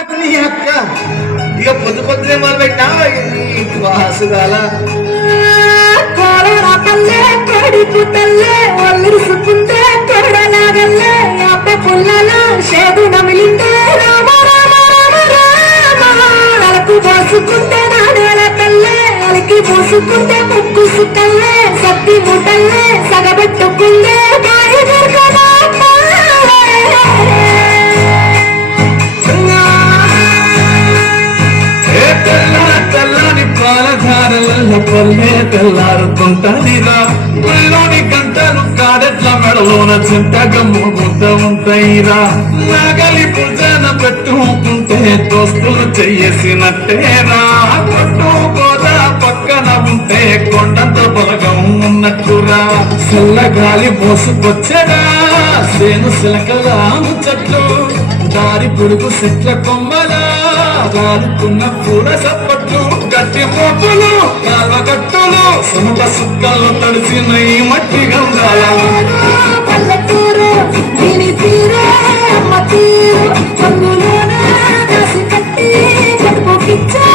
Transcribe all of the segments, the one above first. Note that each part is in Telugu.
అక్క ఇక పొద్దు పొద్దునే మొదలు పెట్టినా నీకు వాసుగాల పల్లె కడుపు తల్లే ఒల్లిరుసుకుంటే కొరడలాగల్లే అప్ప పుల్లలో షేదు నమిలిందే రామ రామ రామ రామ అలకు పోసుకుంటే నానేల తల్లే అలికి పోసుకుంటే ముక్కు సుట్టల్లే సత్తి ముట్టల్లే సగబెట్టుకుందే కాయ దొరకదా తెల్లని పాలధారల పల్లె తెల్లారుతుంటదిరా గుళ్ళోని గంటలు కారెట్ల మెడలోన చింతగా మోగుత ఉంటాయిరా నగలి భుజన పెట్టుకుంటే దోస్తులు చెయ్యేసినట్టేరా కొట్టు గోదా పక్కన ఉంటే కొండంత బలగం ఉన్నట్టురా చల్లగాలి మోసుకొచ్చరా సేను సిలకలా చెట్లు దారి పొడుగు చెట్ల కొమ్మలా రాలుకున్న పూల సప్పట్లు గట్టి మోపులు కాలగట్టులు సుమట సుక్కల్లో తడిసిన ఈ మట్టి గంగాల పల్లెటూరు దీని తీరే అమ్మ తీరు పంగులోన దాసి కట్టి కట్టుకోకిచ్చా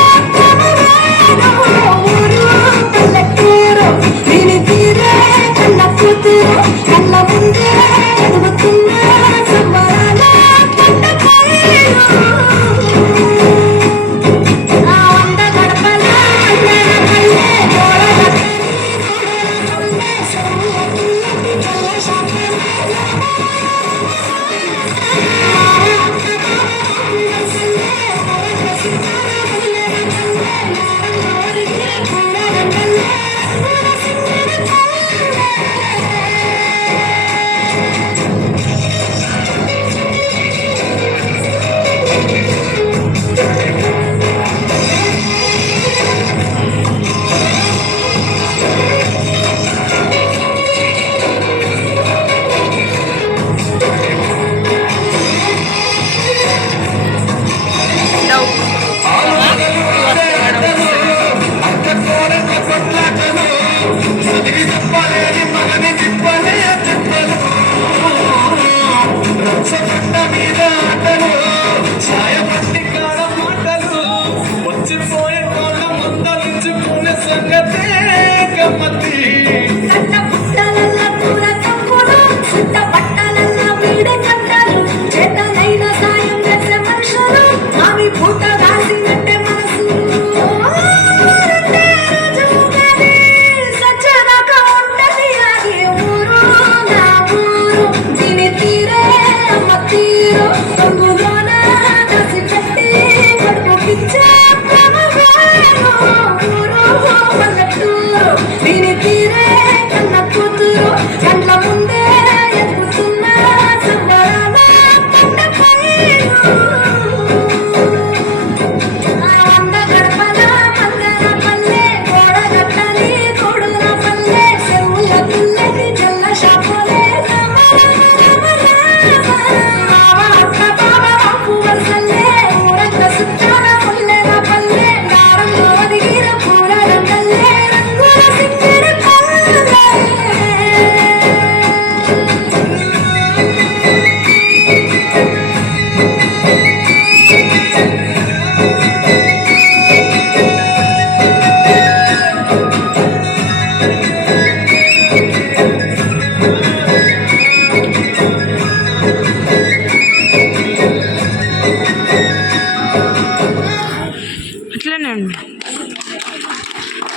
పల్లెటూరు దీని తీరే కళ్ళ కూతురు కళ్ళ ముందే ఎదుగుతున్న సంబరాల ఇట్లనే